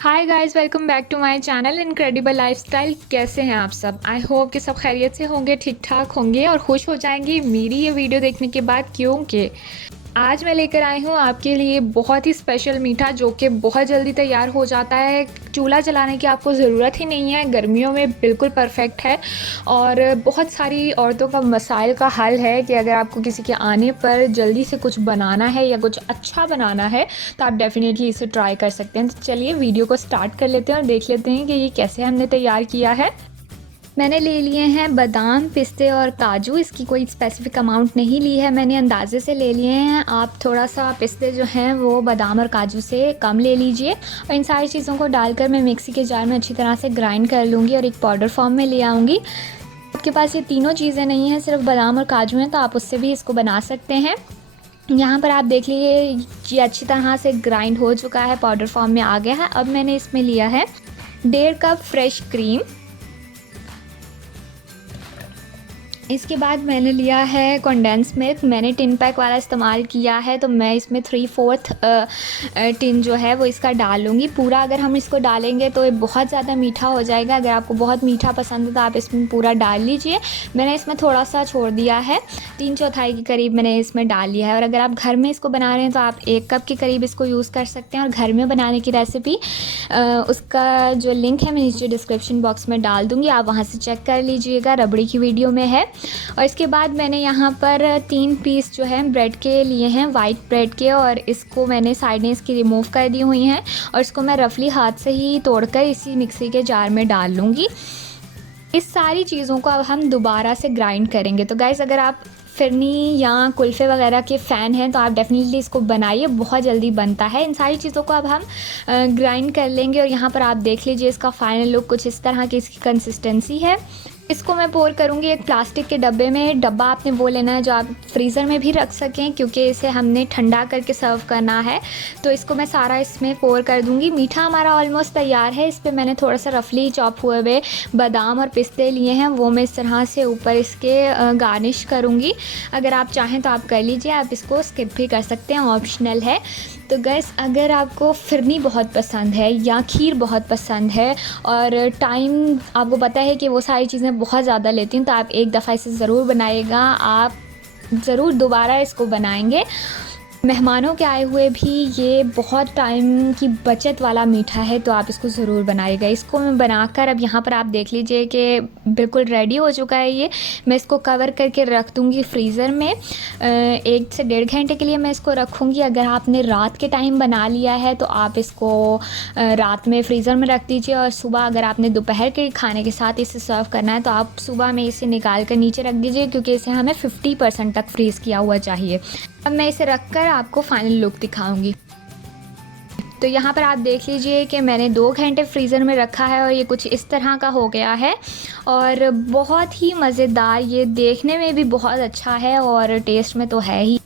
Hi guys, welcome back to my channel incredible lifestyle. कैसे हैं आप सब? आई होप कि सब खैरियत से होंगे, ठीक ठाक होंगे और खुश हो जाएंगे मेरी ये वीडियो देखने के बाद, क्योंकि आज मैं लेकर आई हूँ आपके लिए बहुत ही स्पेशल मीठा जो कि बहुत जल्दी तैयार हो जाता है। चूल्हा जलाने की आपको ज़रूरत ही नहीं है, गर्मियों में बिल्कुल परफेक्ट है और बहुत सारी औरतों का मसाइल का हल है कि अगर आपको किसी के आने पर जल्दी से कुछ बनाना है या कुछ अच्छा बनाना है तो आप डेफ़िनेटली इसे ट्राई कर सकते हैं। तो चलिए वीडियो को स्टार्ट कर लेते हैं और देख लेते हैं कि ये कैसे हमने तैयार किया है। मैंने ले लिए हैं बादाम, पिस्ते और काजू। इसकी कोई स्पेसिफ़िक अमाउंट नहीं ली है, मैंने अंदाज़े से ले लिए हैं। आप थोड़ा-सा पिस्ते जो हैं वो बादाम और काजू से कम ले लीजिए और इन सारी चीज़ों को डालकर मैं मिक्सी के जार में अच्छी तरह से ग्राइंड कर लूँगी और एक पाउडर फॉर्म में ले आऊँगी। आपके पास ये तीनों चीज़ें नहीं हैं, सिर्फ बादाम और काजू हैं, तो आप उससे भी इसको बना सकते हैं। यहाँ पर आप देख लीजिए ये अच्छी तरह से ग्राइंड हो चुका है, पाउडर फॉर्म में आ गया है। अब मैंने इसमें लिया है 1.5 कप फ्रेश क्रीम। इसके बाद मैंने लिया है कंडेंस मिल्क। मैंने टिन पैक वाला इस्तेमाल किया है, तो मैं इसमें 3/4 टिन जो है वो इसका डाल लूँगी। पूरा अगर हम इसको डालेंगे तो ये बहुत ज़्यादा मीठा हो जाएगा। अगर आपको बहुत मीठा पसंद है तो आप इसमें पूरा डाल लीजिए। मैंने इसमें थोड़ा सा छोड़ दिया है, 3/4 के करीब मैंने इसमें डाल लिया है। और अगर आप घर में इसको बना रहे हैं तो आप 1 कप के करीब इसको यूज़ कर सकते हैं। और घर में बनाने की रेसिपी उसका जो लिंक है मैं नीचे डिस्क्रिप्शन बॉक्स में डाल दूँगी, आप वहाँ से चेक कर लीजिएगा, रबड़ी की वीडियो में है। और इसके बाद मैंने यहाँ पर 3 पीस जो है ब्रेड के लिए हैं, वाइट ब्रेड के, और इसको मैंने साइडें इसकी रिमूव कर दी हुई हैं और इसको मैं रफली हाथ से ही तोड़कर इसी मिक्सी के जार में डाल लूँगी। इस सारी चीज़ों को अब हम दोबारा से ग्राइंड करेंगे। तो गाइस, अगर आप फिरनी या कुल्फ़े वगैरह के फ़ैन हैं तो आप डेफ़िनेटली इसको बनाइए, बहुत जल्दी बनता है। इन सारी चीज़ों को अब हम ग्राइंड कर लेंगे और यहाँ पर आप देख लीजिए इसका फ़ाइनल लुक कुछ इस तरह की इसकी कंसिस्टेंसी है। इसको मैं पोर करूँगी एक प्लास्टिक के डब्बे में। डब्बा आपने वो लेना है जो आप फ्रीज़र में भी रख सकें, क्योंकि इसे हमने ठंडा करके सर्व करना है। तो इसको मैं सारा इसमें पोर कर दूँगी। मीठा हमारा ऑलमोस्ट तैयार है। इस पे मैंने थोड़ा सा रफली चॉप हुए हुए बादाम और पिस्ते लिए हैं, वो मैं इस तरह से ऊपर इसके गार्निश करूँगी। अगर आप चाहें तो आप कर लीजिए, आप इसको स्किप भी कर सकते हैं, ऑप्शनल है। तो गैस, अगर आपको फिरनी बहुत पसंद है या खीर बहुत पसंद है और टाइम आपको पता है कि वो सारी चीज़ें बहुत ज़्यादा लेती हैं, तो आप एक दफ़ा इसे ज़रूर बनाइएगा। आप ज़रूर दोबारा इसको बनाएंगे। मेहमानों के आए हुए भी ये बहुत टाइम की बचत वाला मीठा है, तो आप इसको ज़रूर बनाइएगा। इसको मैं बनाकर अब यहाँ पर आप देख लीजिए कि बिल्कुल रेडी हो चुका है ये। मैं इसको कवर करके रख दूँगी फ्रीज़र में। 1 से 1.5 घंटे के लिए मैं इसको रखूँगी। अगर आपने रात के टाइम बना लिया है तो आप इसको रात में फ्रीज़र में रख दीजिए और सुबह अगर आपने दोपहर के खाने के साथ इसे सर्व करना है तो आप सुबह में इसे निकाल कर नीचे रख दीजिए, क्योंकि इसे हमें 50% तक फ्रीज़ किया हुआ चाहिए। अब मैं इसे रख कर आपको फाइनल लुक दिखाऊंगी। तो यहाँ पर आप देख लीजिए कि मैंने 2 घंटे फ्रीज़र में रखा है और ये कुछ इस तरह का हो गया है और बहुत ही मज़ेदार, ये देखने में भी बहुत अच्छा है और टेस्ट में तो है ही।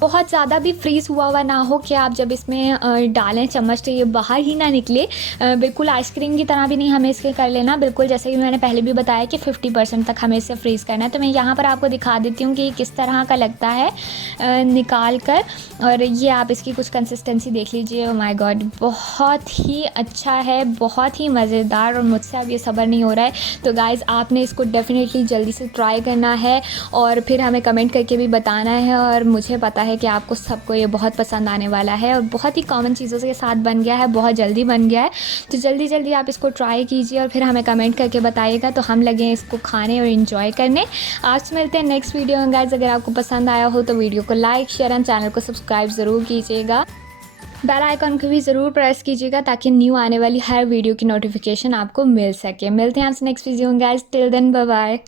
बहुत ज़्यादा भी फ्रीज़ हुआ हुआ ना हो कि आप जब इसमें डालें चम्मच तो ये बाहर ही ना निकले। बिल्कुल आइसक्रीम की तरह भी नहीं हमें इसके कर लेना, बिल्कुल जैसे कि मैंने पहले भी बताया कि 50% तक हमें इसे फ्रीज़ करना है। तो मैं यहाँ पर आपको दिखा देती हूँ कि ये किस तरह का लगता है निकाल कर। और ये आप इसकी कुछ कंसिस्टेंसी देख लीजिए। ओह माय गॉड, बहुत ही अच्छा है, बहुत ही मज़ेदार, और मुझसे अब ये सब्र नहीं हो रहा है। तो गाइज़, आपने इसको डेफ़िनेटली जल्दी से ट्राई करना है और फिर हमें कमेंट करके भी बताना है। और मुझे पता है कि आपको सबको ये बहुत पसंद आने वाला है और बहुत ही कॉमन चीज़ों के साथ बन गया है, बहुत जल्दी बन गया है। तो जल्दी जल्दी आप इसको ट्राई कीजिए और फिर हमें कमेंट करके बताइएगा, तो हम लगे इसको खाने और इन्जॉय करने। आज मिलते हैं नेक्स्ट वीडियो में गाइज़। अगर आपको पसंद आया हो तो वीडियो को लाइक, शेयर एंड चैनल को सब्सक्राइब ज़रूर कीजिएगा। बेल आइकन को भी ज़रूर प्रेस कीजिएगा ताकि न्यू आने वाली हर वीडियो की नोटिफिकेशन आपको मिल सके। मिलते हैं आपसे नेक्स्ट वीडियो में guys. Till then bye bye.